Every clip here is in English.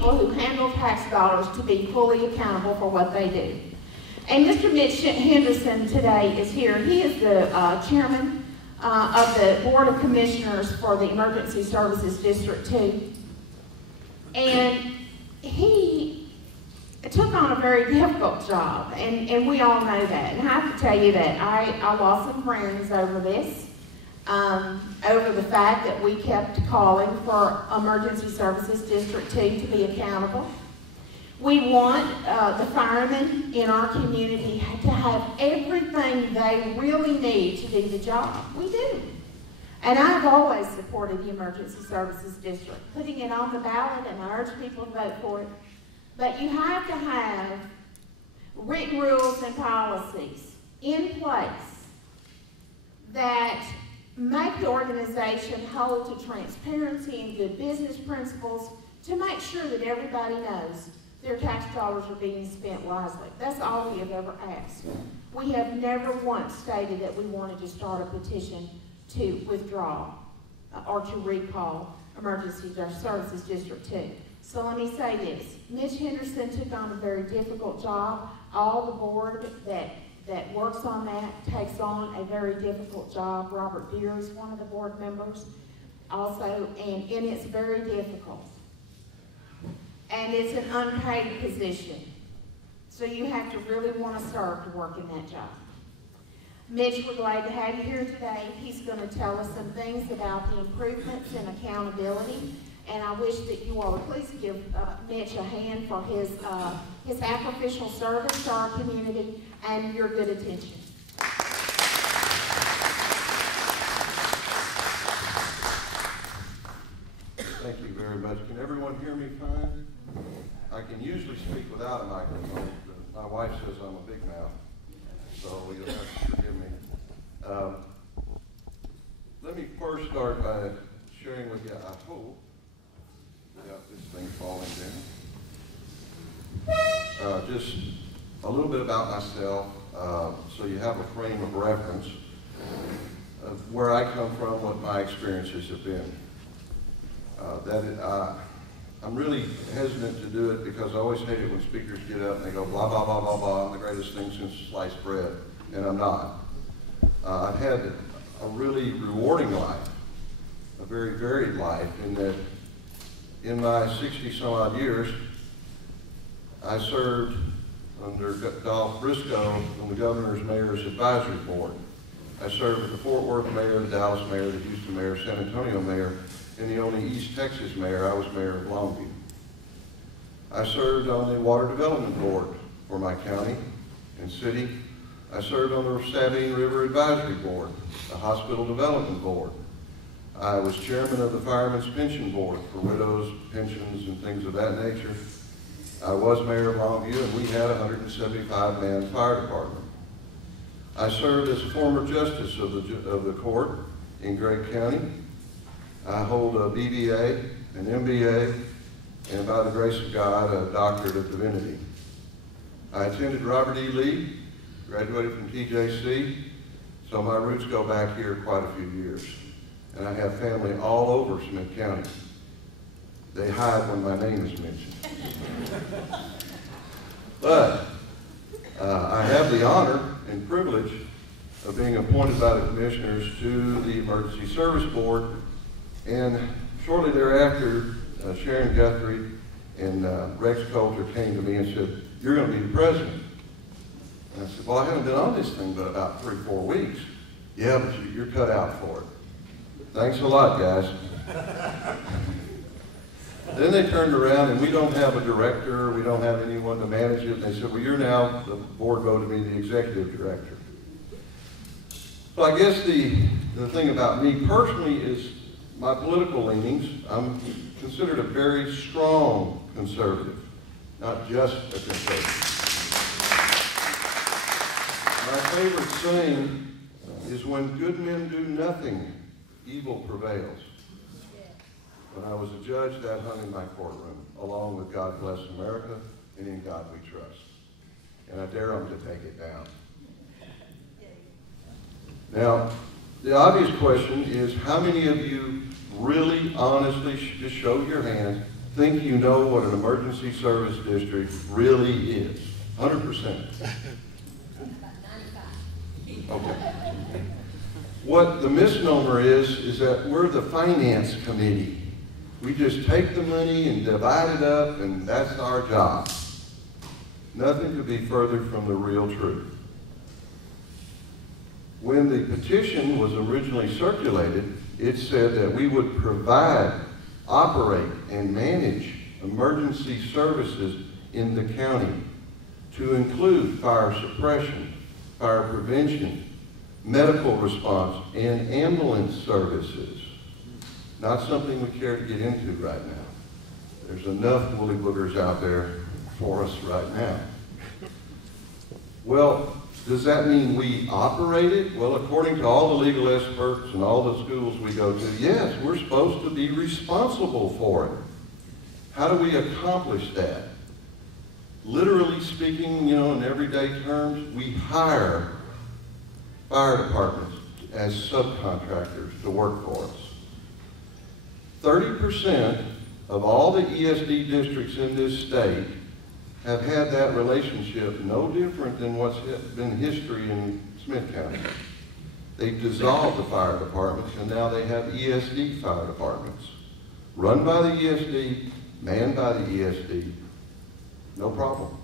people who handle tax dollars to be fully accountable for what they do. And Mr. Mitch Henderson today is here. He is the chairman of the Board of Commissioners for the Emergency Services District 2. And he took on a very difficult job, and we all know that. And I have to tell you that I lost some friends over this, over the fact that we kept calling for Emergency Services District 2 to be accountable. We want the firemen in our community to have everything they really need to do the job. We do. And I've always supported the Emergency Services District, putting it on the ballot, and I urge people to vote for it. But you have to have written rules and policies in place that make the organization hold to transparency and good business principles to make sure that everybody knows their tax dollars are being spent wisely. That's all we have ever asked. We have never once stated that we wanted to start a petition to withdraw or to recall Emergency Services District 2. So let me say this. Mitch Henderson took on a very difficult job. All the board that works on that takes on a very difficult job. Robert Deere is one of the board members also, and it's very difficult. And it's an unpaid position. So you have to really want to serve to work in that job. Mitch, we're glad to have you here today. He's going to tell us some things about the improvements in accountability. And I wish that you all would please give Mitch a hand for his sacrificial service to our community and your good attention. Thank you very much. Can everyone hear me fine? I can usually speak without a microphone, but my wife says I'm a big mouth, so you'll have to forgive me. Let me first start by sharing with you, I hope, without this thing falling down, just a little bit about myself, so you have a frame of reference of where I come from, what my experiences have been. I'm really hesitant to do it because I always hate it when speakers get up and they go blah, blah, blah, blah, blah, I'm the greatest thing since sliced bread, and I'm not. I've had a really rewarding life, a very varied life, in that in my 60-some-odd years, I served under Dolph Briscoe on the Governor's Mayor's Advisory Board. I served as the Fort Worth Mayor, the Dallas Mayor, the Houston Mayor, San Antonio Mayor, and the only East Texas mayor. I was mayor of Longview. I served on the Water Development Board for my county and city. I served on the Sabine River Advisory Board, the Hospital Development Board. I was chairman of the Firemen's Pension Board for widows, pensions, and things of that nature. I was mayor of Longview, and we had a 175-man fire department. I served as a former justice of the court in Gregg County. I hold a BBA, an MBA, and by the grace of God, a doctorate of divinity. I attended Robert E. Lee, graduated from TJC, so my roots go back here quite a few years. And I have family all over Smith County. They hide when my name is mentioned. But I have the honor and privilege of being appointed by the commissioners to the Emergency Service Board. And shortly thereafter, Sharon Guthrie and Rex Coulter came to me and said, "You're going to be the president." And I said, "Well, I haven't been on this thing but about 3 or 4 weeks." "Yeah, but you're cut out for it." Thanks a lot, guys. Then they turned around, and we don't have a director, we don't have anyone to manage it. And they said, "Well, you're now," the board voted me the executive director. So I guess the thing about me personally is my political leanings. I'm considered a very strong conservative, not just a conservative. My favorite saying is, "When good men do nothing, evil prevails." When I was a judge, that hung in my courtroom, along with "God Bless America" and "In God We Trust." And I dare them to take it down. Now, the obvious question is, how many of you really, honestly, just show your hand, think you know what an emergency service district really is. 100%. Okay. What the misnomer is that we're the finance committee. We just take the money and divide it up, and that's our job. Nothing could be further from the real truth. When the petition was originally circulated, it said that we would provide, operate, and manage emergency services in the county to include fire suppression, fire prevention, medical response, and ambulance services. Not something we care to get into right now. There's enough woolly boogers out there for us right now. Well, does that mean we operate it? Well, according to all the legal experts and all the schools we go to, yes, we're supposed to be responsible for it. How do we accomplish that? Literally speaking, in everyday terms, we hire fire departments as subcontractors to work for us. 30% of all the ESD districts in this state have had that relationship, no different than what's been history in Smith County. They've dissolved the fire departments, and now they have ESD fire departments. Run by the ESD, manned by the ESD, no problem.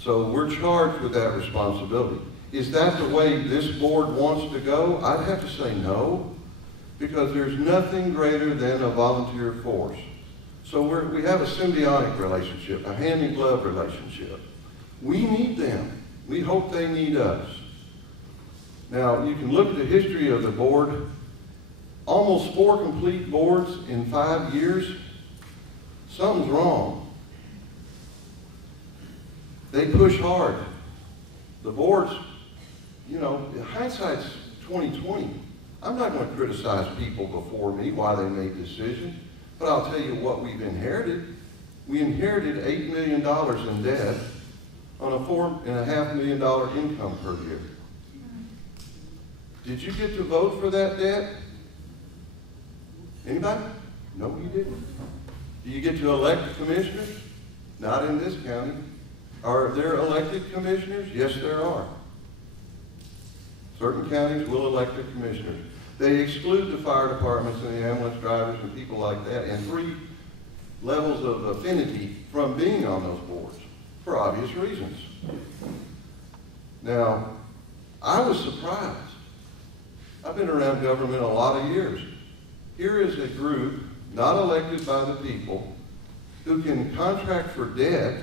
So we're charged with that responsibility. Is that the way this board wants to go? I'd have to say no, because there's nothing greater than a volunteer force. So we have a symbiotic relationship, a hand-in-glove relationship. We need them. We hope they need us. Now, you can look at the history of the board. Almost 4 complete boards in 5 years. Something's wrong. They push hard. The boards, hindsight's 20/20. I'm not going to criticize people before me why they made decisions. But I'll tell you what we've inherited. We inherited $8 million in debt on a $4.5 million income per year. Did you get to vote for that debt? Anybody? No, you didn't. Do you get to elect commissioners? Not in this county. Are there elected commissioners? Yes, there are. Certain counties will elect their commissioners. They exclude the fire departments and the ambulance drivers and people like that, and 3 levels of affinity from being on those boards, for obvious reasons. Now, I was surprised. I've been around government a lot of years. Here is a group, not elected by the people, who can contract for debt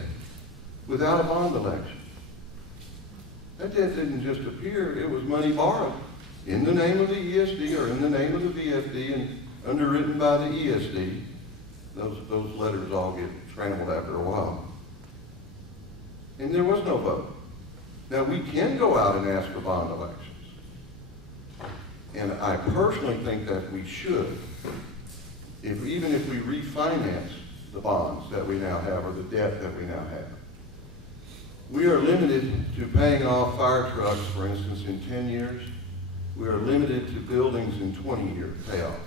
without a bond election. That debt didn't just appear, it was money borrowed in the name of the ESD or in the name of the VFD and underwritten by the ESD. Those letters all get scrambled after a while. And there was no vote. Now, we can go out and ask for bond elections. And I personally think that we should, even if we refinance the bonds that we now have or the debt that we now have. We are limited to paying off fire trucks, for instance, in 10 years. We are limited to buildings in 20-year payoffs.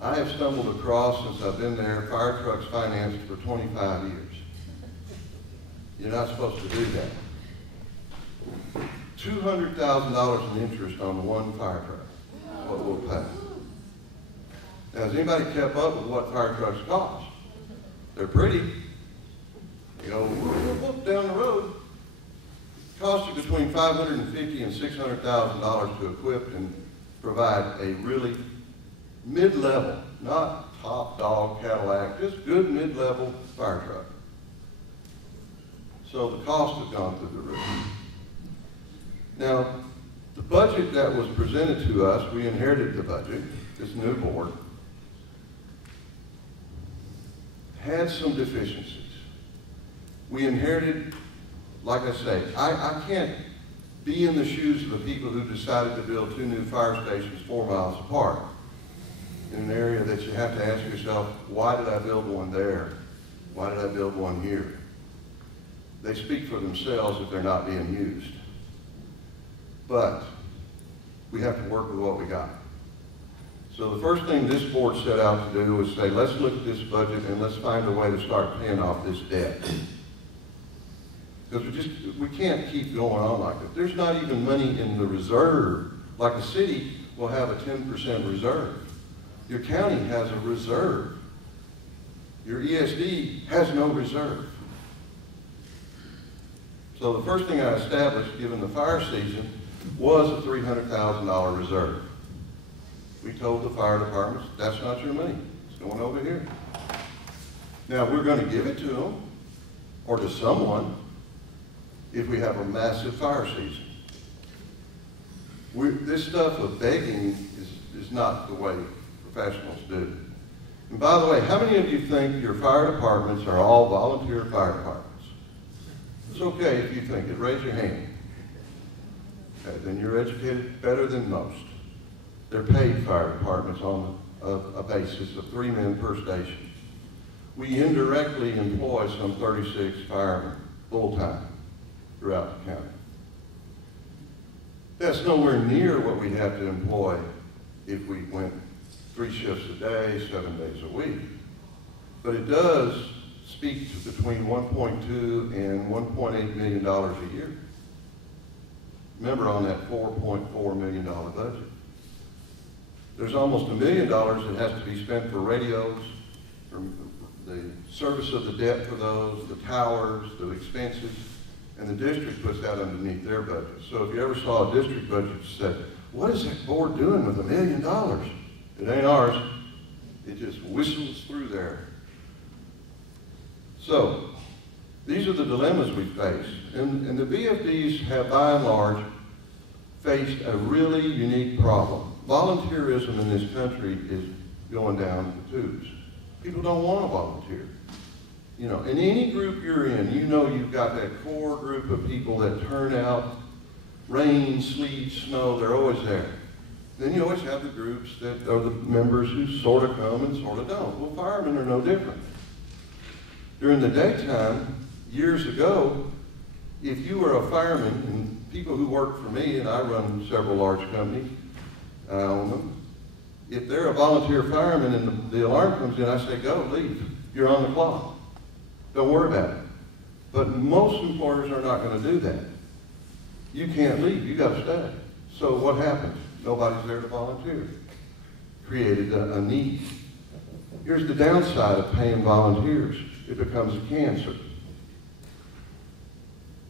I have stumbled across, since I've been there, fire trucks financed for 25 years. You're not supposed to do that. $200,000 in interest on one fire truck is what we'll pay. Now, has anybody kept up with what fire trucks cost? They're pretty. Whoop, down the road. It costs you between $550,000 and $600,000 to equip and provide a really mid-level, not top dog Cadillac, just good mid-level fire truck. So the costs have gone through the roof. Now, the budget that was presented to us, we inherited the budget, this new board, had some deficiencies. We inherited, like I say, I can't be in the shoes of the people who decided to build 2 new fire stations 4 miles apart in an area that you have to ask yourself, why did I build one there? Why did I build one here? They speak for themselves if they're not being used. But we have to work with what we got. So the first thing this board set out to do was say, let's look at this budget and let's find a way to start paying off this debt. Because we can't keep going on like this. There's not even money in the reserve. Like the city will have a 10% reserve. Your county has a reserve. Your ESD has no reserve. So the first thing I established, given the fire season, was a $300,000 reserve. We told the fire departments, that's not your money. It's going over here. Now, we're going to give it to them, or to someone, if we have a massive fire season. This stuff of begging is not the way professionals do. And by the way, how many of you think your fire departments are all volunteer fire departments? It's okay if you think it. Raise your hand. Okay, then you're educated better than most. They're paid fire departments on a basis of 3 men per station. We indirectly employ some 36 firemen full-time throughout the county. That's nowhere near what we have to employ if we went 3 shifts a day, 7 days a week. But it does speak to between $1.2 and $1.8 million a year. Remember, on that $4.4 million budget. There's almost $1 million that has to be spent for radios, for the service of the debt for those, the towers, the expenses, and the district puts that underneath their budget. So if you ever saw a district budget that said, what is that board doing with $1 million? It ain't ours. It just whistles through there. So these are the dilemmas we face. And the VFDs have, by and large, faced a really unique problem. Volunteerism in this country is going down the tubes. People don't want to volunteer. You know, in any group you're in, you know you've got that core group of people that turn out, rain, sleet, snow, they're always there. Then you always have the groups that are the members who sort of come and sort of don't. Well, firemen are no different. During the daytime, years ago, if you were a fireman, and people who work for me, and I run several large companies, I own them, if they're a volunteer fireman and the alarm comes in, I say, go, leave. You're on the clock. Don't worry about it. But most employers are not going to do that. You can't leave. You got to stay. So what happens? Nobody's there to volunteer. Created a need. Here's the downside of paying volunteers. It becomes a cancer.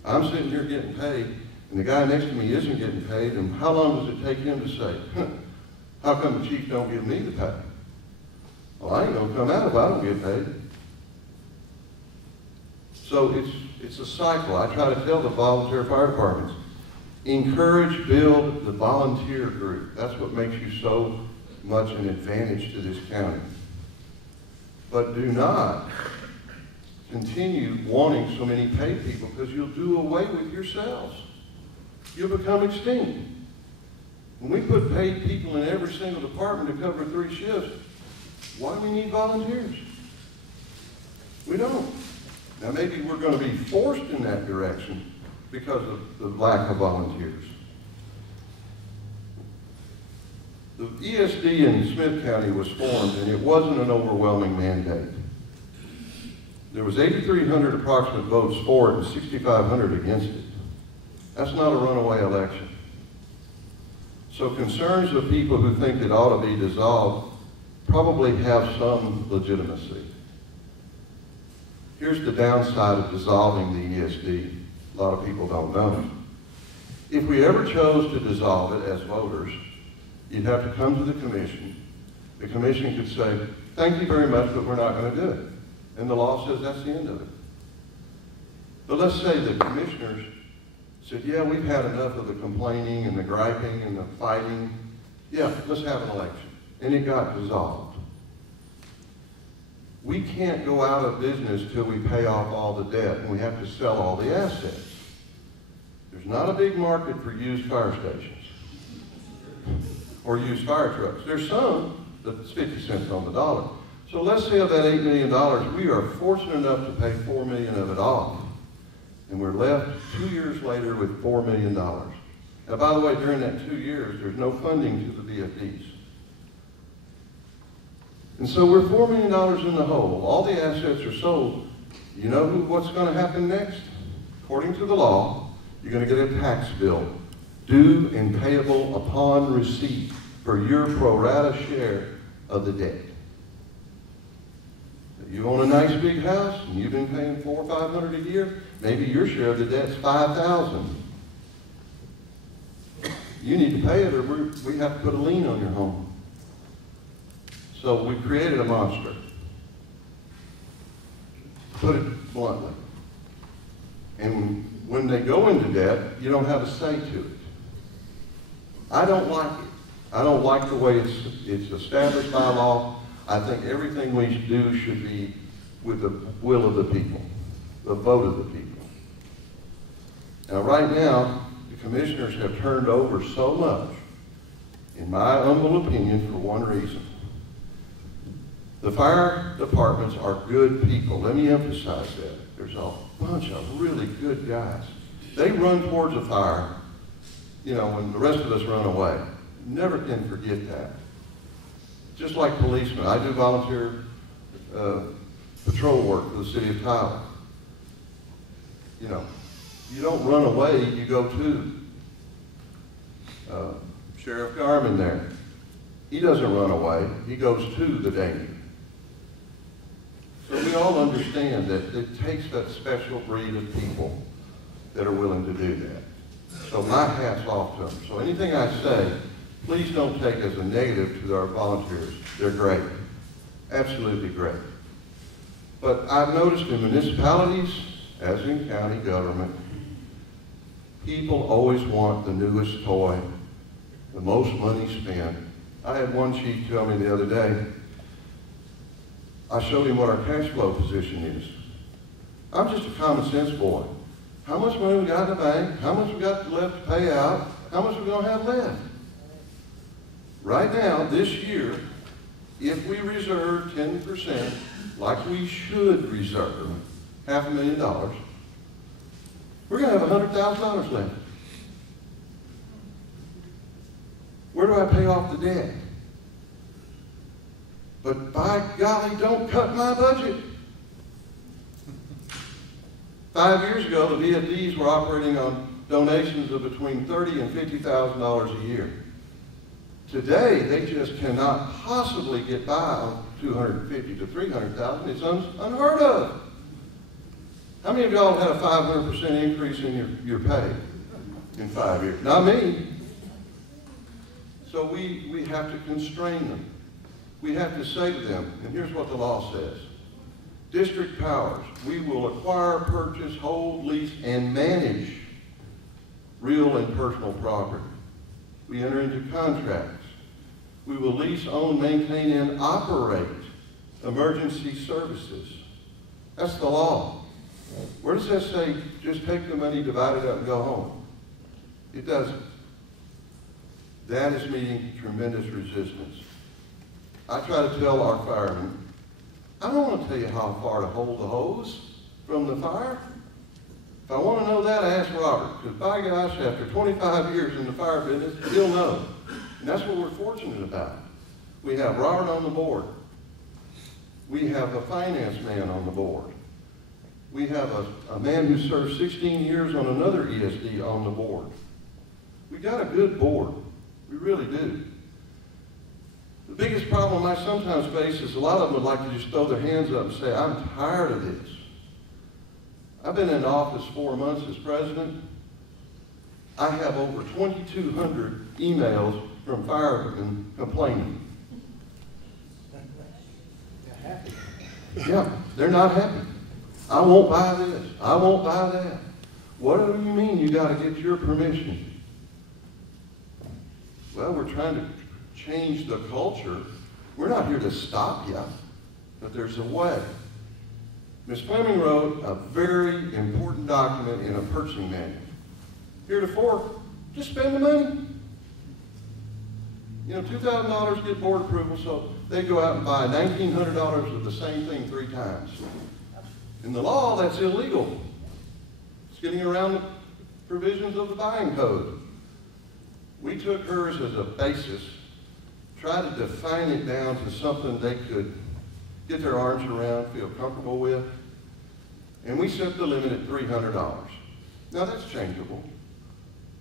I'm sitting here getting paid, and the guy next to me isn't getting paid, and how long does it take him to say, how come the chief don't give me the pay? Well, I ain't going to come out if I don't get paid. So it's a cycle. I try to tell the volunteer fire departments, encourage, build the volunteer group. That's what makes you so much an advantage to this county. But do not continue wanting so many paid people, because you'll do away with yourselves. You'll become extinct. When we put paid people in every single department to cover 3 shifts, why do we need volunteers? We don't. Now maybe we're going to be forced in that direction because of the lack of volunteers. The ESD in Smith County was formed, and it wasn't an overwhelming mandate. There was 8,300 approximate votes for it and 6,500 against it. That's not a runaway election. So concerns of people who think it ought to be dissolved probably have some legitimacy. Here's the downside of dissolving the ESD. A lot of people don't know. If we ever chose to dissolve it as voters, you'd have to come to the commission. The commission could say, thank you very much, but we're not going to do it. And the law says that's the end of it. But let's say the commissioners said, yeah, we've had enough of the complaining and the griping and the fighting. Yeah, let's have an election. And it got dissolved. We can't go out of business till we pay off all the debt, and we have to sell all the assets. There's not a big market for used fire stations or used fire trucks. There's some, but it's 50 cents on the dollar. So let's say of that $8 million, we are fortunate enough to pay $4 million of it off. And we're left 2 years later with $4 million. Now, by the way, during that 2 years, there's no funding to the VFDs. And so we're $4 million in the hole. All the assets are sold. You know what's going to happen next? According to the law, you're going to get a tax bill due and payable upon receipt for your pro rata share of the debt. You own a nice big house and you've been paying $400 or $500 a year. Maybe your share of the debt's $5,000. You need to pay it, or we have to put a lien on your home. So we created a monster. Put it bluntly. And when they go into debt, you don't have a say to it. I don't like it. I don't like the way it's established by law. I think everything we do should be with the will of the people, the vote of the people. Now, right now, the commissioners have turned over so much, in my humble opinion, for one reason. The fire departments are good people. Let me emphasize that. There's a bunch of really good guys. They run towards a fire, you know, when the rest of us run away. Never can forget that. Just like policemen, I do volunteer patrol work for the city of Tyler. You know, you don't run away, you go to. Sheriff Garman there, he doesn't run away, he goes to the danger. So we all understand that it takes that special breed of people that are willing to do that. So my hat's off to them. So anything I say, please don't take as a negative to our volunteers. They're great, absolutely great. But I've noticed in municipalities, as in county government, people always want the newest toy, the most money spent. I had one chief tell me the other day, I showed him what our cash flow position is. I'm just a common sense boy. How much money we got in the bank? How much we got left to pay out? How much are we going to have left? Right now, this year, if we reserve 10%, like we should reserve, $500,000, we're going to have $100,000 left. Where do I pay off the debt? But by golly, don't cut my budget. 5 years ago, the VFDs were operating on donations of between $30,000 and $50,000 a year. Today, they just cannot possibly get by on $250,000 to $300,000. It's unheard of. How many of y'all had a 500% increase in your pay in 5 years? Not me. So we have to constrain them. We have to say to them, and here's what the law says. District powers, we will acquire, purchase, hold, lease, and manage real and personal property. We enter into contracts. We will lease, own, maintain, and operate emergency services. That's the law. Where does that say, just take the money, divide it up, and go home? It doesn't. That is meeting tremendous resistance. I try to tell our firemen, I don't want to tell you how far to hold the hose from the fire. If I want to know that, I ask Robert, because by gosh, after 25 years in the fire business, he'll know. And that's what we're fortunate about. We have Robert on the board. We have a finance man on the board. We have a man who served 16 years on another ESD on the board. We got a good board. We really do. The biggest problem I sometimes face is a lot of them would like to just throw their hands up and say, I'm tired of this. I've been in office 4 months as president. I have over 2,200 emails from firemen complaining. They're happy. Yeah, they're not happy. I won't buy this. I won't buy that. What do you mean you got to get your permission? Well, we're trying to change the culture. We're not here to stop you, but there's a way. Ms. Fleming wrote a very important document in a purchasing manual. Heretofore, just spend the money. You know, $2,000 get board approval, so they go out and buy $1,900 of the same thing 3 times. In the law, that's illegal. It's getting around the provisions of the buying code. We took hers as a basis try to define it down to something they could get their arms around, feel comfortable with. And we set the limit at $300. Now that's changeable.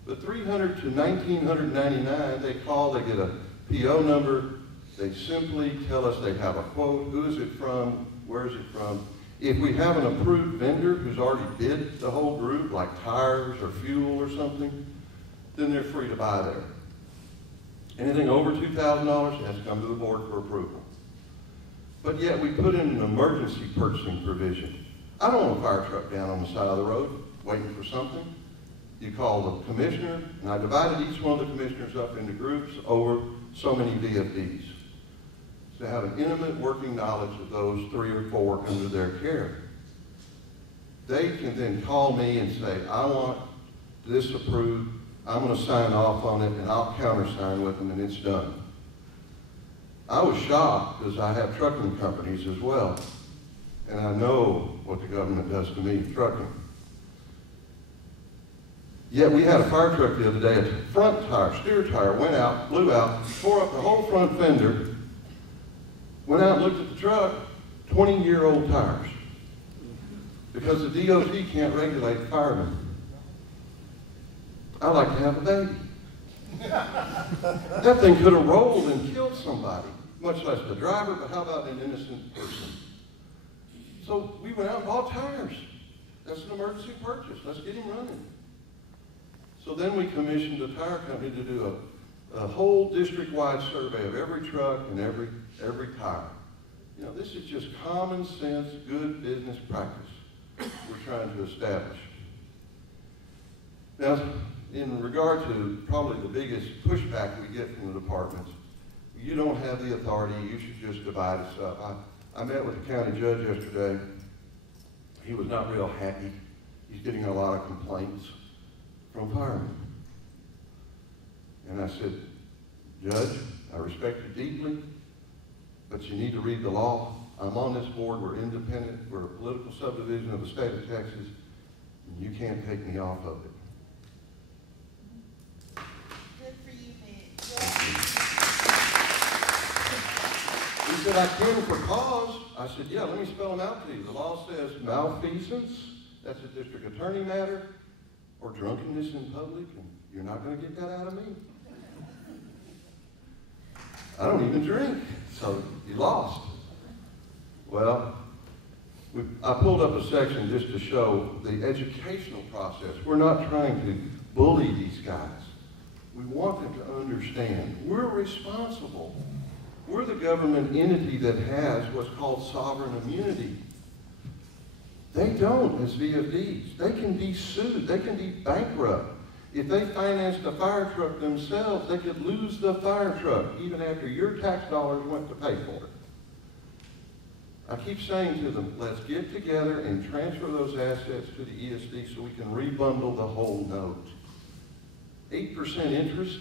But $300 to $1,999, they call, they get a PO number, they simply tell us they have a quote, who is it from, where is it from. If we have an approved vendor who's already bid the whole group, like tires or fuel or something, then they're free to buy there. Anything over $2,000 has to come to the board for approval. But yet we put in an emergency purchasing provision. I don't want a fire truck down on the side of the road waiting for something. You call the commissioner, and I divided each one of the commissioners up into groups over so many VFDs. To have an intimate working knowledge of those 3 or 4 under their care. They can then call me and say, I want this approved, I'm going to sign off on it, and I'll countersign with them, and it's done. I was shocked because I have trucking companies as well, and I know what the government does to me, trucking. Yet we had a fire truck the other day, a front tire, steer tire, went out, blew out, tore up the whole front fender, went out and looked at the truck, 20-year-old tires. Because the DOT can't regulate firemen. I like to have a baby. That thing could have rolled and killed somebody, much less the driver, but how about an innocent person? So we went out and bought tires. That's an emergency purchase. Let's get him running. So then we commissioned a tire company to do a whole district-wide survey of every truck and every tire. You know, this is just common sense, good business practice we're trying to establish. Now, in regard to probably the biggest pushback we get from the departments, you don't have the authority, you should just divide us up. I met with the county judge yesterday. He was not real happy. He's getting a lot of complaints from firemen. And I said, Judge, I respect you deeply, but you need to read the law. I'm on this board, we're independent, we're a political subdivision of the state of Texas, and you can't take me off of it. Good for you, Mitch. He said, I can for cause. I said, yeah, let me spell them out to you. The law says malfeasance, that's a district attorney matter, or drunkenness in public, and you're not going to get that out of me. I don't even drink, so you lost. Well, I pulled up a section just to show the educational process. We're not trying to bully these guys. We want them to understand we're responsible. We're the government entity that has what's called sovereign immunity. They don't as VFDs. They can be sued. They can be bankrupt. If they financed a fire truck themselves, they could lose the fire truck even after your tax dollars went to pay for it. I keep saying to them, let's get together and transfer those assets to the ESD so we can rebundle the whole note. 8% interest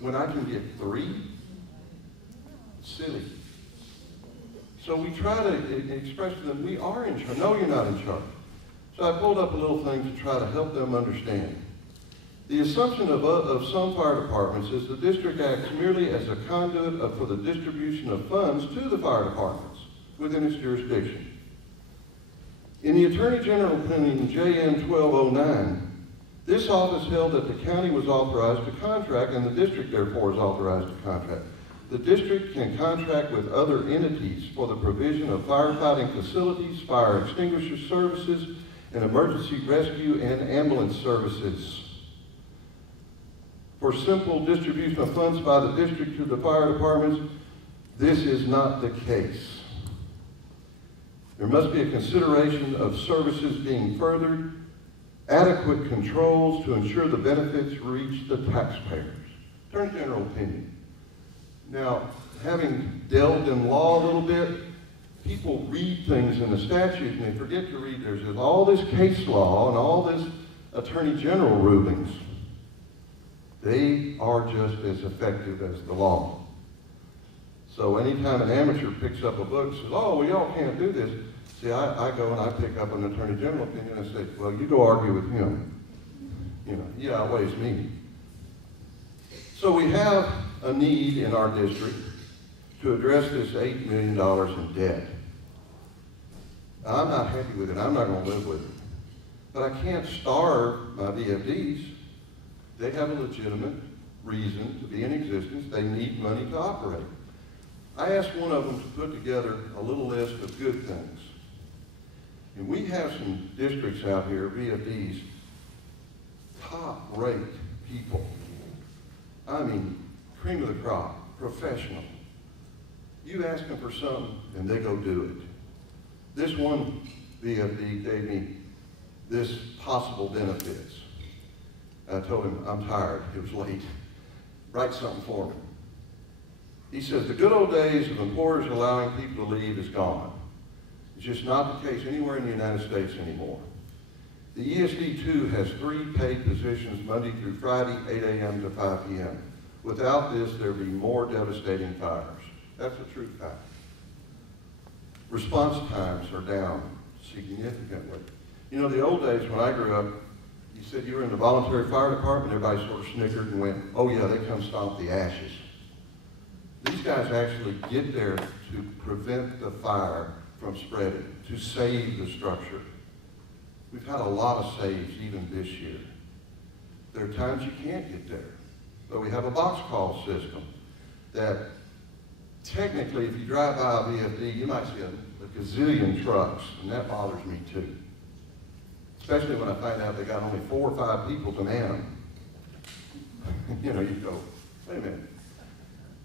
when I can get 3%? Silly. So we try to express to them, we are in charge. No, you're not in charge. So I pulled up a little thing to try to help them understand. The assumption of some fire departments is the district acts merely as a conduit for the distribution of funds to the fire departments within its jurisdiction. In the Attorney General opinion JN 1209, this office held that the county was authorized to contract and the district therefore is authorized to contract. The district can contract with other entities for the provision of firefighting facilities, fire extinguisher services, and emergency rescue and ambulance services. For simple distribution of funds by the district to the fire departments, this is not the case. There must be a consideration of services being furthered, adequate controls to ensure the benefits reach the taxpayers. Attorney General opinion. Now, having delved in law a little bit, people read things in the statute and they forget to read. There's all this case law and all this Attorney General rulings. They are just as effective as the law. So anytime an amateur picks up a book and says, oh, well, y'all can't do this. See, I go and I pick up an Attorney General opinion and say, well, you go argue with him. You know, he outweighs me. So we have a need in our district to address this $8 million in debt. Now, I'm not happy with it. I'm not going to live with it. But I can't starve my VFDs. They have a legitimate reason to be in existence. They need money to operate. I asked one of them to put together a little list of good things. And we have some districts out here, VFDs, top-rate people. I mean, cream of the crop, professional. You ask them for something, and they go do it. This one VFD gave me this possible benefits. I told him, I'm tired, it was late. Write something for me. He says, the good old days of employers allowing people to leave is gone. It's just not the case anywhere in the United States anymore. The ESD2 has 3 paid positions Monday through Friday, 8 a.m. to 5 p.m. Without this, there'd be more devastating fires. That's a true fact. Response times are down significantly. You know, the old days when I grew up, you said you were in the volunteer fire department, everybody sort of snickered and went, oh yeah, they come stomp the ashes. These guys actually get there to prevent the fire from spreading, to save the structure. We've had a lot of saves even this year. There are times you can't get there, but we have a box call system that technically if you drive by a VFD, you might see a gazillion trucks, and that bothers me too. Especially when I find out they got only 4 or 5 people to man them. You know, you go, wait a minute.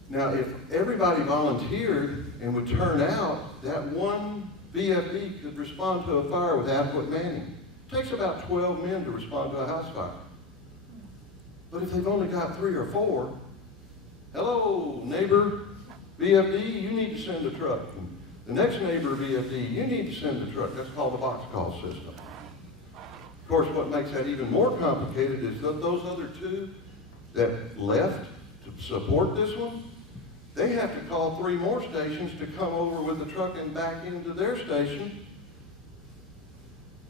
Now, if everybody volunteered and would turn out, that one VFD could respond to a fire with adequate manning. It takes about 12 men to respond to a house fire. But if they've only got 3 or 4, hello, neighbor VFD, you need to send a truck. And the next neighbor VFD, you need to send a truck. That's called the box call system. Of course, what makes that even more complicated is that those other 2 that left to support this one, they have to call 3 more stations to come over with the truck and back into their station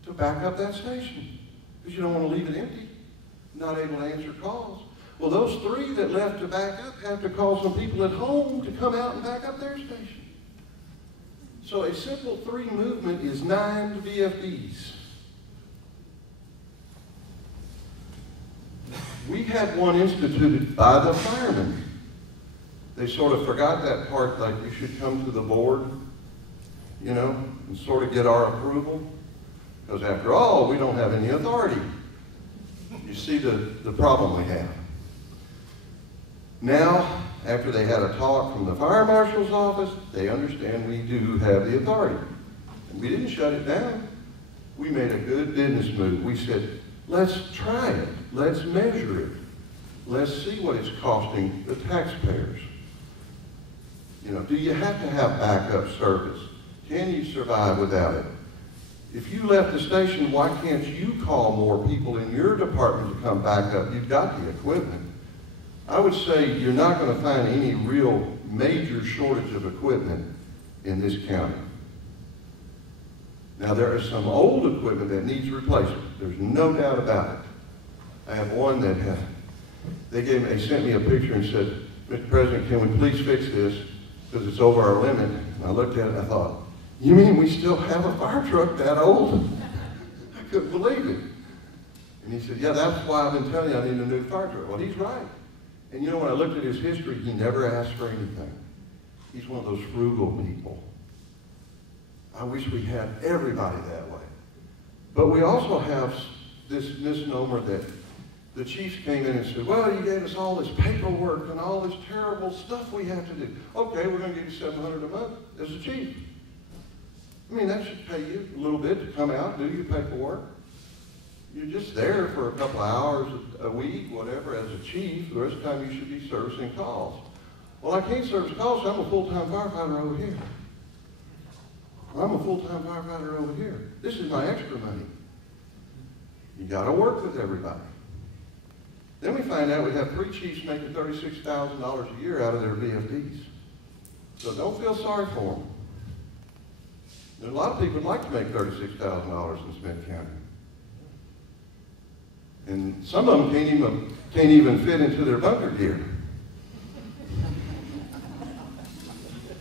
to back up that station. Because you don't want to leave it empty, not able to answer calls. Well, those 3 that left to back up have to call some people at home to come out and back up their station. So a simple 3 movement is 9 VFDs. We had one instituted by the firemen. They sort of forgot that part, like you should come to the board, you know, and sort of get our approval. Because after all, we don't have any authority. You see the problem we have. Now, after they had a talk from the fire marshal's office, they understand we do have the authority. And we didn't shut it down. We made a good business move. We said, let's try it. Let's measure it. Let's see what it's costing the taxpayers. You know, do you have to have backup service? Can you survive without it? If you left the station, why can't you call more people in your department to come back up? You've got the equipment. I would say you're not going to find any real major shortage of equipment in this county. Now, there is some old equipment that needs replacement. There's no doubt about it. I have one that they sent me a picture and said, Mr. President, can we please fix this because it's over our limit? And I looked at it and I thought, you mean we still have a fire truck that old? I couldn't believe it. And he said, yeah, that's why I've been telling you I need a new fire truck. Well, he's right. And you know, when I looked at his history, he never asked for anything. He's one of those frugal people. I wish we had everybody that way. But we also have this misnomer that the chiefs came in and said, well, you gave us all this paperwork and all this terrible stuff we have to do. Okay, we're going to give you $700 a month as a chief. I mean, that should pay you a little bit to come out and do your paperwork. You're just there for a couple of hours a week, whatever, as a chief. The rest of the time you should be servicing calls. Well, I can't service calls, so I'm a full-time firefighter over here. Or I'm a full-time firefighter over here. This is my extra money. You got to work with everybody. Then we find out we have 3 chiefs making $36,000 a year out of their VFDs. So don't feel sorry for them. There's a lot of people would like to make $36,000 in Smith County. And some of them can't even fit into their bunker gear.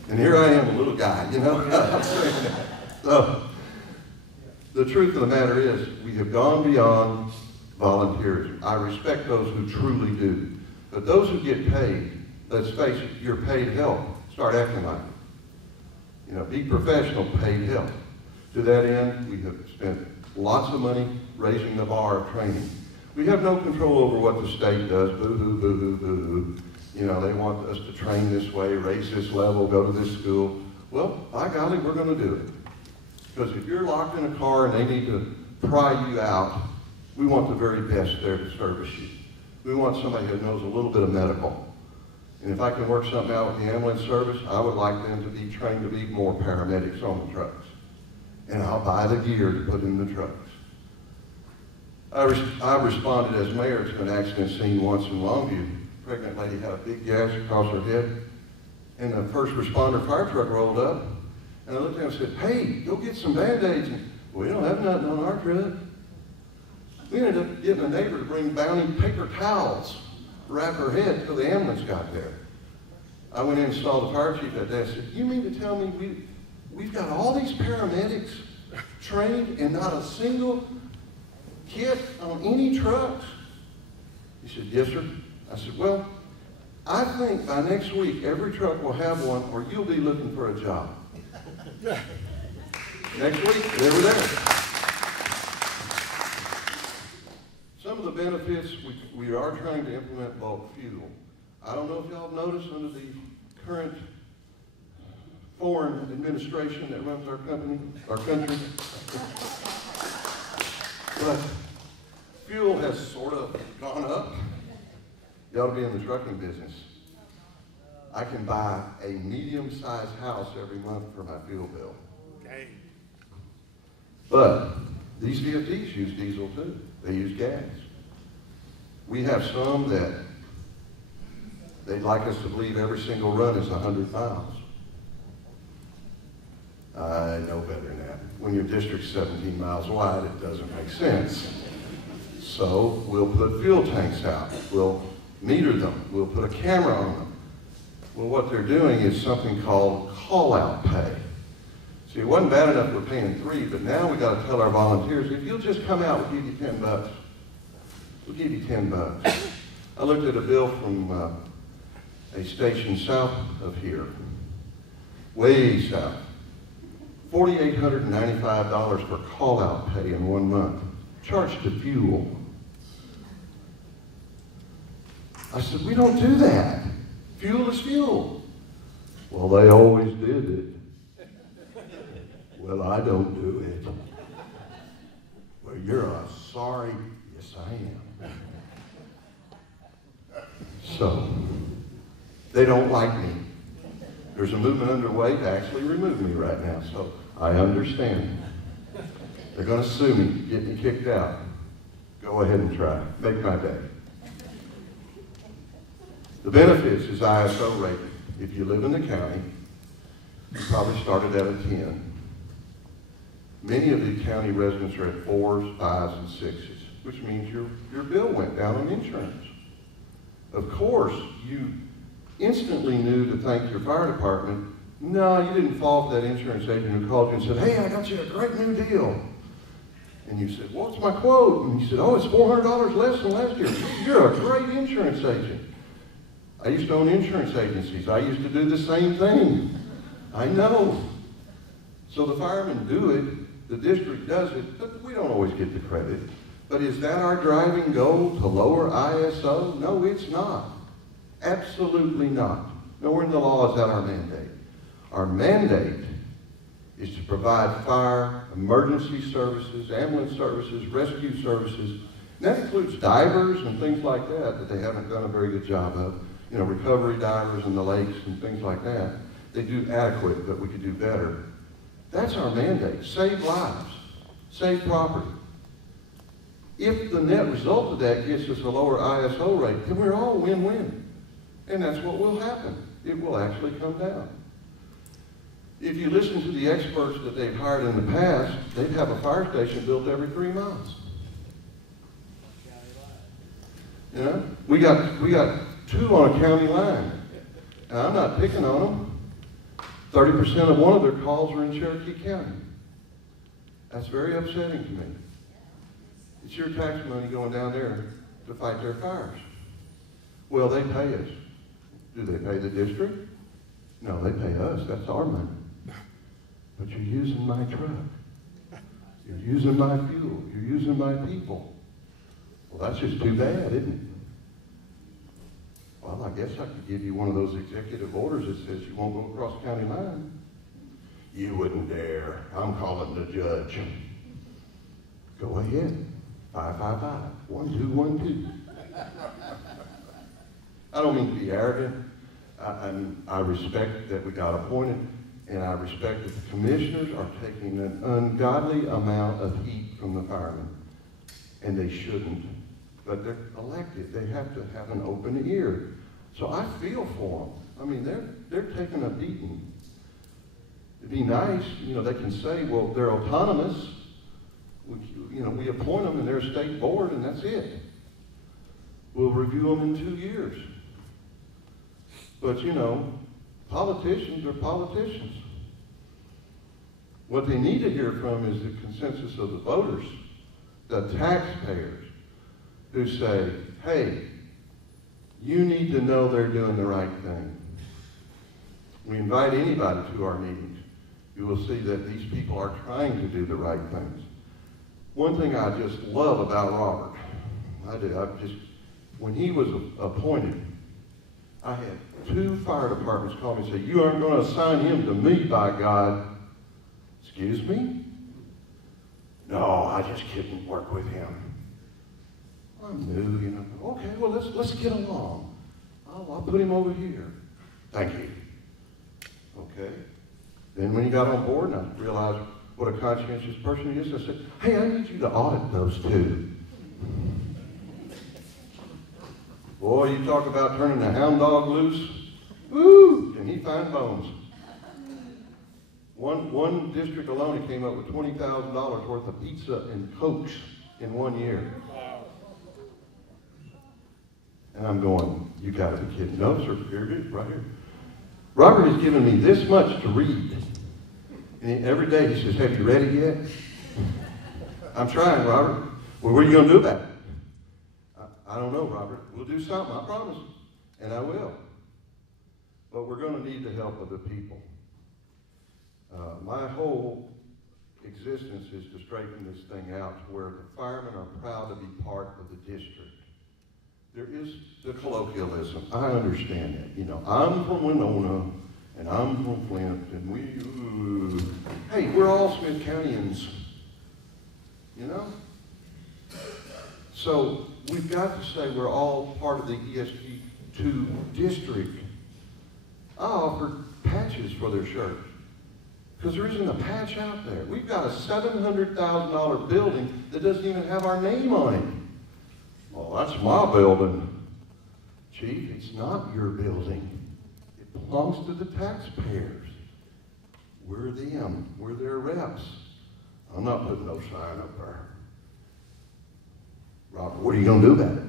And here I am, a little guy, you know. I'm saying that. So, the truth of the matter is, we have gone beyond volunteerism. I respect those who truly do. But those who get paid, let's face it, you're paid help. Start acting like it. You know, be professional, paid help. To that end, we have spent lots of money raising the bar of training. We have no control over what the state does. Boo-hoo, boo-hoo, boo-hoo. You know, they want us to train this way, raise this level, go to this school. Well, by golly, we're going to do it. Because if you're locked in a car and they need to pry you out, we want the very best there to service you. We want somebody who knows a little bit of medical. And if I can work something out with the ambulance service, I would like them to be trained to be more paramedics on the trucks. And I'll buy the gear to put in the trucks. I responded as mayor to an accident scene once in Longview. A pregnant lady had a big gash across her head, and the first responder fire truck rolled up, and I looked at him and said, "Hey, go get some Band-Aids." And, "We don't have nothing on our truck." We ended up getting a neighbor to bring Bounty paper towels to wrap her head till the ambulance got there. I went in and saw the fire chief that day. I said, "You mean to tell me we've got all these paramedics trained and not a single kit on any trucks?" He said, "Yes, sir." I said, "Well, I think by next week every truck will have one, or you'll be looking for a job." Next week, they were there. Some of the benefits, we are trying to implement bulk fuel. I don't know if y'all have noticed under the current foreign administration that runs our country, but fuel has sort of gone up. You ought to be in the trucking business. I can buy a medium-sized house every month for my fuel bill. Okay. But these VFDs use diesel too. They use gas. We have some that they'd like us to believe every single run is 100 miles. I know better than that. When your district's 17 miles wide, it doesn't make sense. So we'll put fuel tanks out. We'll meter them. We'll put a camera on them. Well, what they're doing is something called call-out pay. See, it wasn't bad enough we're paying $3, but now we got to tell our volunteers, if you'll just come out, we'll give you $10. We'll give you $10. I looked at a bill from a station south of here, way south. $4,895 for call-out pay in 1 month, charged to fuel. I said, "We don't do that. Fuel is fuel." "Well, they always did it." "Well, I don't do it." "Well, you're a sorry." "Yes, I am." So, they don't like me. There's a movement underway to actually remove me right now, so I understand. They're going to sue me, get me kicked out. Go ahead and try. Make my day. The benefits is ISO rated. If you live in the county, you probably started at a 10. Many of the county residents are at 4s, 5s, and 6s, which means your bill went down on insurance. Of course, you instantly knew to thank your fire department. No, you didn't fall for that insurance agent who called you and said, "Hey, I got you a great new deal." And you said, "What's my quote?" And he said, "Oh, it's $400 less than last year." You're a great insurance agent. I used to own insurance agencies. I used to do the same thing. I know. So the firemen do it, the district does it, but we don't always get the credit. But is that our driving goal, to lower ISO? No, it's not. Absolutely not. Nowhere in the law is that our mandate. Our mandate is to provide fire, emergency services, ambulance services, rescue services. And that includes divers and things like that they haven't done a very good job of. You know, recovery divers in the lakes and things like that. They do adequate, but we could do better. That's our mandate. Save lives. Save property. If the net result of that gets us a lower ISO rate, then we're all win-win. And that's what will happen. It will actually come down. If you listen to the experts that they've hired in the past, they'd have a fire station built every 3 miles. You know, we got 2 on a county line. Now, I'm not picking on them. 30% of one of their calls are in Cherokee County. That's very upsetting to me. It's your tax money going down there to fight their fires. Well, they pay us. Do they pay the district? No, they pay us. That's our money. But you're using my truck. You're using my fuel. You're using my people. Well, that's just too bad, isn't it? Well, I guess I could give you one of those executive orders that says you won't go across the county line. You wouldn't dare. I'm calling the judge. Go ahead. 555-1212. I don't mean to be arrogant. I respect that we got appointed, and I respect that the commissioners are taking an ungodly amount of heat from the firemen, and they shouldn't. But they're elected. They have to have an open ear. So I feel for them. I mean, they're taking a beating. It'd be nice, you know, they can say, well, they're autonomous. We appoint them and they're a state board and that's it. We'll review them in 2 years. But, you know, politicians are politicians. What they need to hear from is the consensus of the voters, the taxpayers, who say, hey, you need to know they're doing the right thing. We invite anybody to our meetings. You will see that these people are trying to do the right things. One thing I just love about Robert, when he was appointed, I had 2 fire departments call me and say, you aren't going to assign him to me, by God. Excuse me? No, I just couldn't work with him. I'm new, you know. Okay, well, let's get along. I'll put him over here. Thank you. Okay. Then when he got on board and I realized what a conscientious person he is, I said, hey, I need you to audit those 2. Boy, you talk about turning a hound dog loose. Woo! Can he find bones? One district alone, he came up with $20,000 worth of pizza and Cokes in 1 year. And I'm going, you got to be kidding. No, sir, here it is, right here. Robert has given me this much to read. And every day he says, have you read it yet? I'm trying, Robert. Well, what are you going to do about it? I don't know, Robert. We'll do something, I promise. And I will. But we're going to need the help of the people. My whole existence is to straighten this thing out to where the firemen are proud to be part of the district. There is the colloquialism. I understand that. You know, I'm from Winona, and I'm from Flint, and hey, we're all Smith Countyans. You know? So we've got to say we're all part of the ESD2 district. I offered patches for their shirts because there isn't a patch out there. We've got a $700,000 building that doesn't even have our name on it. Well, that's my building. Chief, it's not your building. It belongs to the taxpayers. We're them. We're their reps. I'm not putting no sign up there. Robert, what are you going to do about it?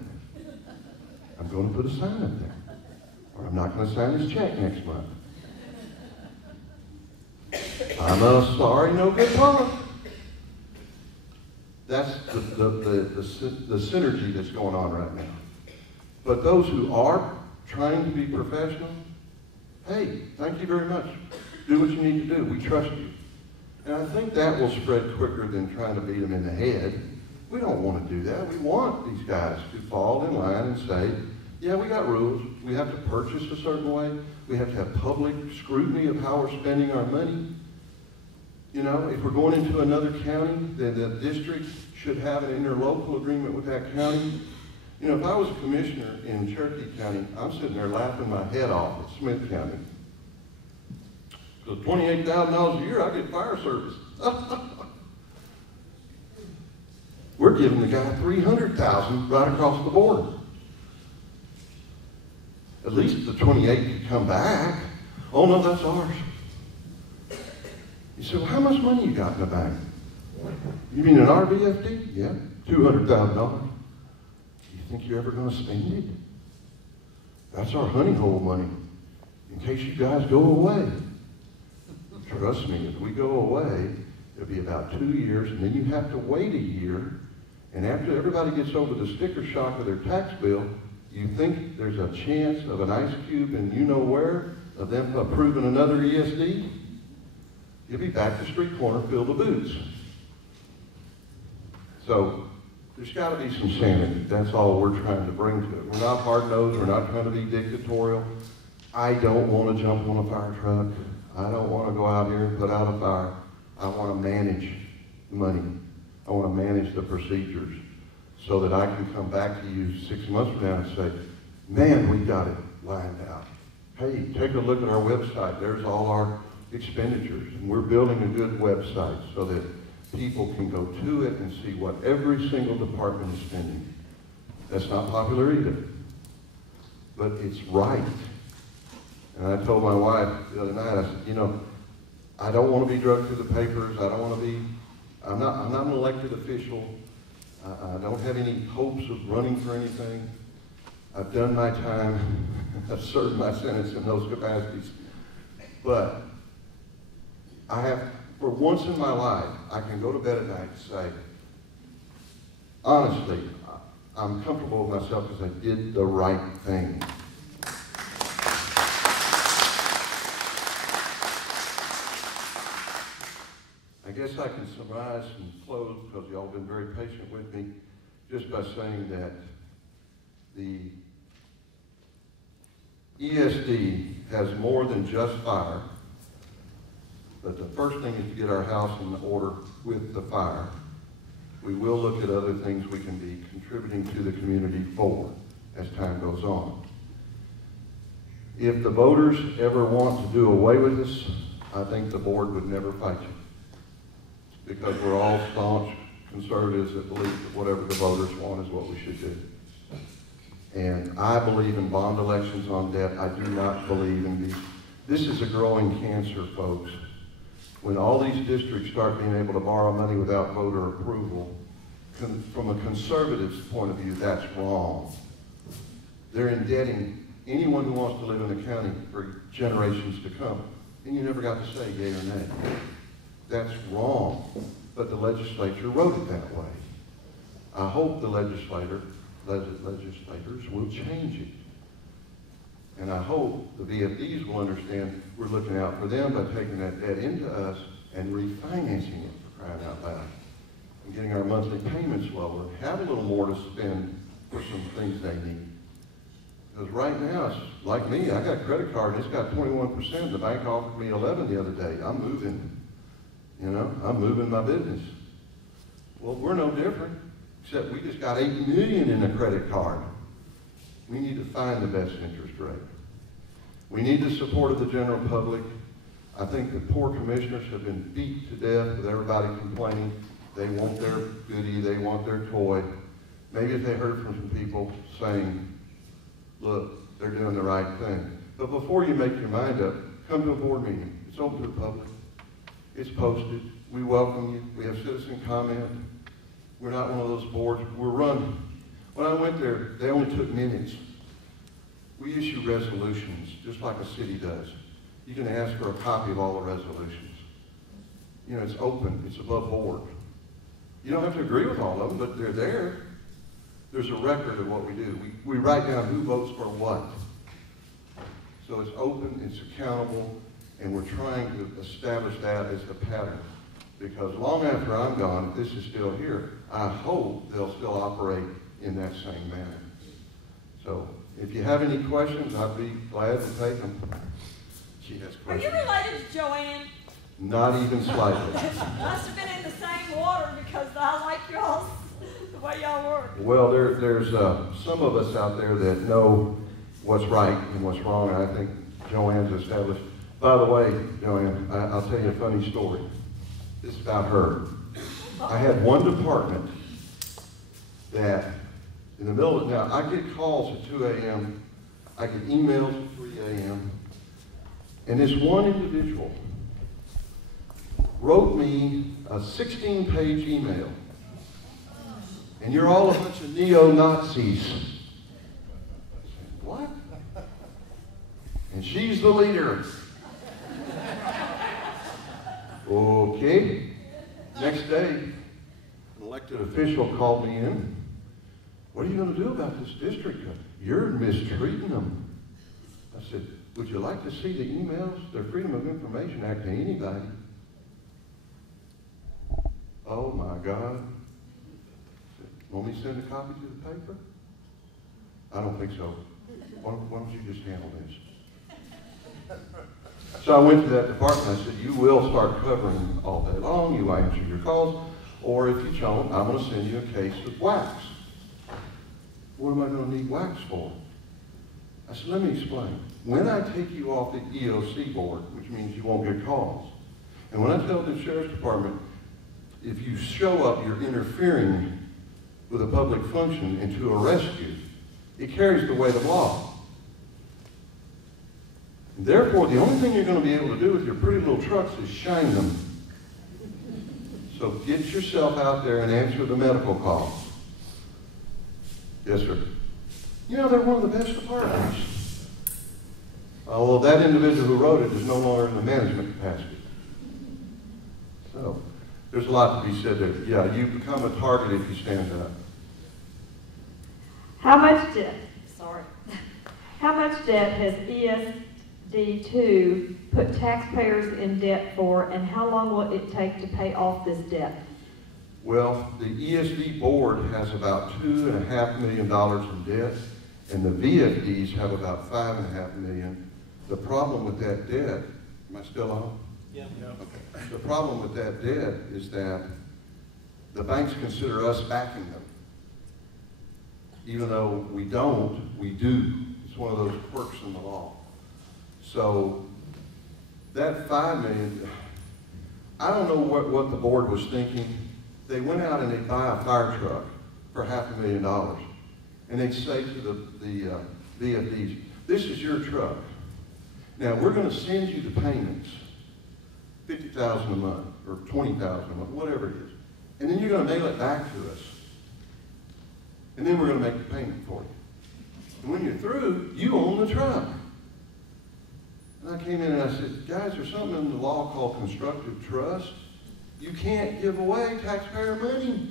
I'm going to put a sign up there. Or I'm not going to sign his check next month. I'm a sorry, no good punk. That's the synergy that's going on right now. But those who are trying to be professional, hey, thank you very much. Do what you need to do. We trust you. And I think that will spread quicker than trying to beat them in the head. We don't want to do that. We want these guys to fall in line and say, yeah, we got rules. We have to purchase a certain way. We have to have public scrutiny of how we're spending our money. You know, if we're going into another county, then the district should have an interlocal agreement with that county. You know, if I was a commissioner in Cherokee County, I'm sitting there laughing my head off at Smith County. Because $28,000 a year, I get fire service. We're giving the guy $300,000 right across the border. At least the 28 could come back. Oh no, that's ours. You say, well, how much money you got in the bank? You mean an RBFD? Yeah, $200,000. You think you're ever going to spend it? That's our honey hole money, in case you guys go away. trust me, if we go away, it'll be about 2 years, and then you have to wait a year. And after everybody gets over the sticker shock of their tax bill, you think there's a chance of an ice cube and you know where, of them approving another ESD? You'll be back to street corner, fill the boots. So there's got to be some sanity. That's all we're trying to bring to it. We're not hard-nosed. We're not trying to be dictatorial. I don't want to jump on a fire truck. I don't want to go out here and put out a fire. I want to manage money. I want to manage the procedures so that I can come back to you 6 months from now and say, man, we got it lined out. Hey, take a look at our website. There's all our expenditures. And we're building a good website so that people can go to it and see what every single department is spending. That's not popular either, but it's right. And I told my wife the other night, I said, you know, I don't want to be drugged through the papers. I don't want to be, I'm not an elected official. I don't have any hopes of running for anything. I've done my time. I've served my sentence in those capacities. But I have, for once in my life, I can go to bed at night and say, honestly, I'm comfortable with myself because I did the right thing. I guess I can summarize and close, because y'all have been very patient with me, just by saying that the ESD has more than just fire, but the first thing is to get our house in order with the fire. We will look at other things we can be contributing to the community for as time goes on. If the voters ever want to do away with this, I think the board would never fight you, because we're all staunch conservatives that believe that whatever the voters want is what we should do. And I believe in bond elections on debt. I do not believe in these. This is a growing cancer, folks. When all these districts start being able to borrow money without voter approval, from a conservative's point of view, that's wrong. They're indebting anyone who wants to live in the county for generations to come. And you never got to say yea or nay. That's wrong, but the legislature wrote it that way. I hope the legislators will change it. And I hope the VFDs will understand we're looking out for them by taking that debt into us and refinancing it, for crying out loud, and getting our monthly payments lower, have a little more to spend for some things they need. Because right now, it's like me, I got a credit card and it's got 21%. The bank offered me 11 the other day. I'm moving. You know, I'm moving my business. Well, we're no different, except we just got $8 million in a credit card. We need to find the best interest rate. We need the support of the general public. I think the poor commissioners have been beat to death with everybody complaining. They want their goodie, they want their toy. Maybe if they heard from some people saying, look, they're doing the right thing. But before you make your mind up, come to a board meeting. It's open to the public. It's posted. We welcome you. We have citizen comment. We're not one of those boards. We're run. When I went there, they only took minutes. We issue resolutions, just like a city does. You can ask for a copy of all the resolutions. You know, it's open. It's above board. You don't have to agree with all of them, but they're there. There's a record of what we do. We write down who votes for what. So it's open, it's accountable, and we're trying to establish that as the pattern. Because long after I'm gone, if this is still here, I hope they'll still operate in that same manner. So if you have any questions, I'd be glad to take them. She has questions. Are you related to Joanne? Not even slightly. Must have been in the same water, because I like y'all, the way y'all work. Well, there's some of us out there that know what's right and what's wrong, and I think Joanne's established. By the way, Joanne, I'll tell you a funny story. This is about her. I had one department that, in the middle of, now I get calls at 2 a.m., I get emails at 3 a.m., and this one individual wrote me a 16-page email. And you're all a bunch of neo-Nazis. What? And she's the leader. Okay. Next day, an elected official called me in. What are you going to do about this district? You're mistreating them. I said, would you like to see the emails? They're Freedom of Information Act to anybody. Oh my God. I said, want me to send a copy to the paper? I don't think so. Why don't you just handle this? So I went to that department. I said, you will start covering all day long. You answer your calls. Or if you don't, I'm going to send you a case of wax. What am I going to need wax for? I said, let me explain. When I take you off the EOC board, which means you won't get calls, and when I tell the sheriff's department, if you show up, you're interfering with a public function and to arrest you, it carries the weight of law. Therefore, the only thing you're going to be able to do with your pretty little trucks is shine them. So get yourself out there and answer the medical calls. Yes, sir. You know, they're one of the best departments. Although that individual who wrote it is no longer in the management capacity. So there's a lot to be said there. Yeah, you become a target if you stand up. How much debt has ESD2 put taxpayers in debt for, and how long will it take to pay off this debt? Well, the ESD board has about $2.5 million in debt, and the VFDs have about $5.5 million. The problem with that debt, am I still on? Yeah. Okay. The problem with that debt is that the banks consider us backing them. Even though we don't, we do. It's one of those quirks in the law. So that $5 million, I don't know what the board was thinking. They went out and they buy a fire truck for $500,000. And they say to the VFDs, this is your truck. Now we're going to send you the payments, $50,000 a month or $20,000 a month, whatever it is. And then you're going to mail it back to us. And then we're going to make the payment for you. And when you're through, you own the truck. And I came in and I said, guys, there's something in the law called constructive trust. You can't give away taxpayer money.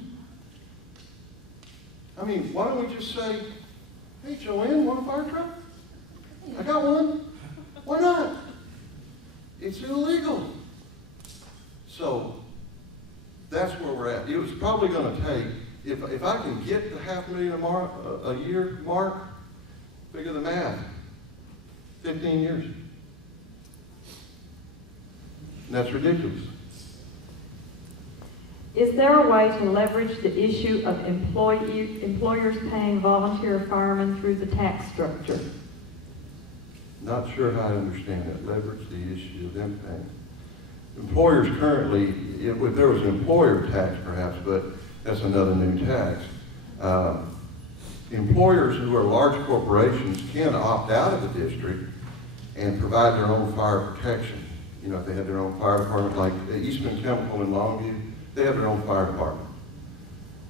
I mean, why don't we just say, hey, Joanne, want a fire truck? I got one. Why not? It's illegal. So that's where we're at. It was probably going to take, if I can get the $500,000 a year mark, figure the math, 15 years. And that's ridiculous. Is there a way to leverage the issue of employers paying volunteer firemen through the tax structure? Not sure how I understand that. Leverage the issue of them paying. Employers currently, if there was an employer tax perhaps, but that's another new tax. Employers who are large corporations can opt out of the district and provide their own fire protection. You know, if they have their own fire department, like Eastman Chemical in Longview, they have their own fire department.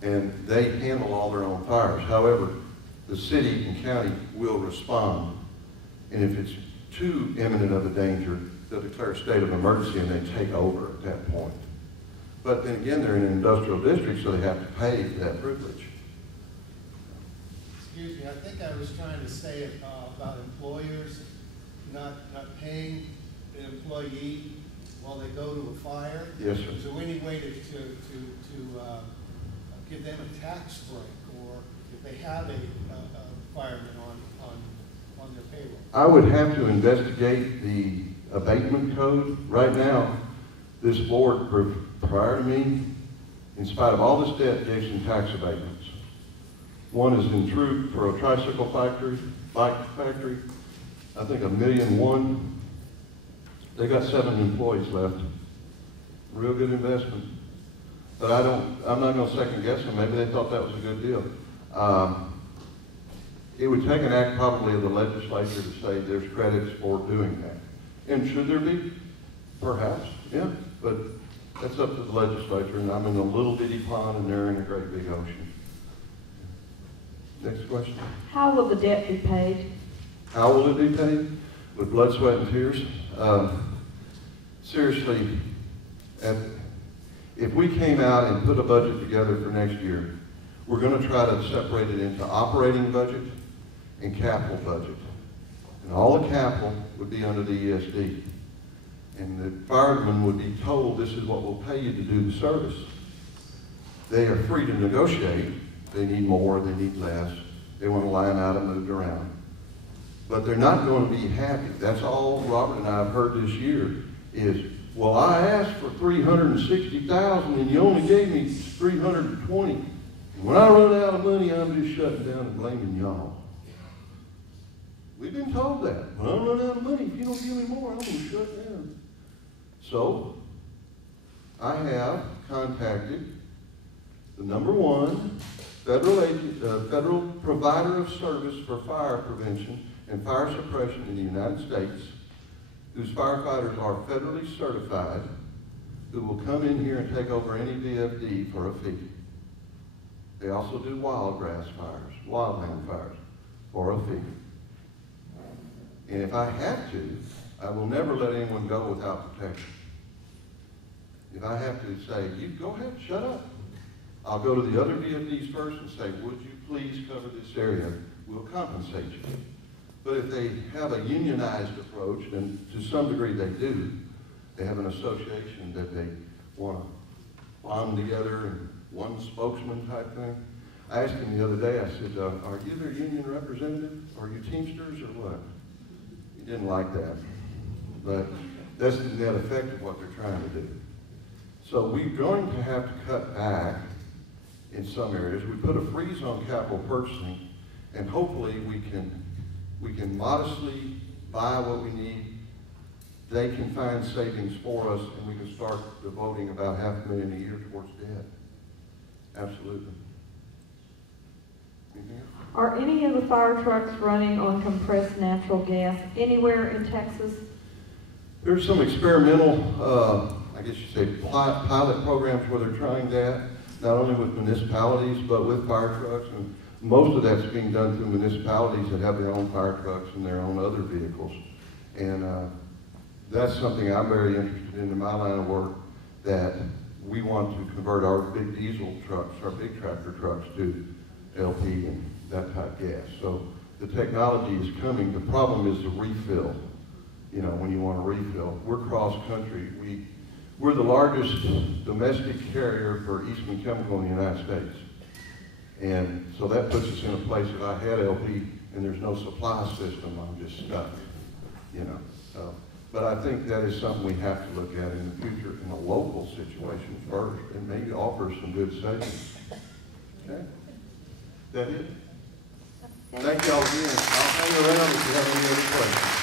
And they handle all their own fires. However, the city and county will respond. And if it's too imminent of a danger, they'll declare a state of emergency and they take over at that point. But then again, they're in an industrial district, so they have to pay for that privilege. Excuse me, I think I was trying to say about employers not paying an employee while they go to a fire. Yes, sir. Is there any way to give them a tax break, or if they have a fireman on their payroll? I would have to investigate the abatement code. Right now, this board, prior to me, in spite of all this debt, gave some tax abatements. One is in Troop for a tricycle factory, bike factory. I think $1.1 million. They got 7 employees left. Real good investment. But I'm not going to second guess them. Maybe they thought that was a good deal. It would take an act probably of the legislature to say there's credits for doing that. And should there be? Perhaps, yeah. But that's up to the legislature, and I'm in a little bitty pond and they're in a great big ocean. Next question. How will the debt be paid? How will it be paid? With blood, sweat, and tears. Seriously, if we came out and put a budget together for next year, we're going to try to separate it into operating budget and capital budget. And all the capital would be under the ESD. And the firemen would be told this is what we'll pay you to do the service. They are free to negotiate. They need more, they need less. They want a line item moved around. But they're not going to be happy. That's all Robert and I have heard this year is, well, I asked for $360,000 and you only gave me $320. And when I run out of money, I'm just shutting down and blaming y'all. We've been told that. When I run out of money, if you don't give me more, I'm going to shut down. So, I have contacted the #1 federal provider of service for fire prevention and fire suppression in the United States, whose firefighters are federally certified, who will come in here and take over any VFD for a fee. They also do wildgrass fires, wildland fires, for a fee. And if I have to, I will never let anyone go without protection. If I have to say, you go ahead, shut up. I'll go to the other VFDs first and say, would you please cover this area? We'll compensate you. But if they have a unionized approach, and to some degree they do, they have an association that they want to bond together and one spokesman type thing. I asked him the other day, I said, are you their union representative? Are you Teamsters or what? He didn't like that. But that's the net effect of what they're trying to do. So we're going to have to cut back in some areas. We put a freeze on capital purchasing, and hopefully we can modestly buy what we need. They can find savings for us, and we can start devoting about $500,000 a year towards debt. Absolutely. Anything else? Are any of the fire trucks running on compressed natural gas anywhere in Texas? There's some experimental, I guess you say, pilot programs where they're trying that, not only with municipalities, but with fire trucks. And most of that's being done through municipalities that have their own fire trucks and their own other vehicles. And that's something I'm very interested in my line of work, that we want to convert our big diesel trucks, our big tractor trucks, to LP and that type gas. So the technology is coming. The problem is the refill. You know, when you want to refill. We're cross-country. We're the largest domestic carrier for Eastman Chemical in the United States. And so that puts us in a place, if I had LP and there's no supply system, I'm just stuck, you know. But I think that is something we have to look at in the future in a local situation first, and maybe offer some good savings. Okay? Is that it? Thank y'all again. I'll hang around if you have any other questions.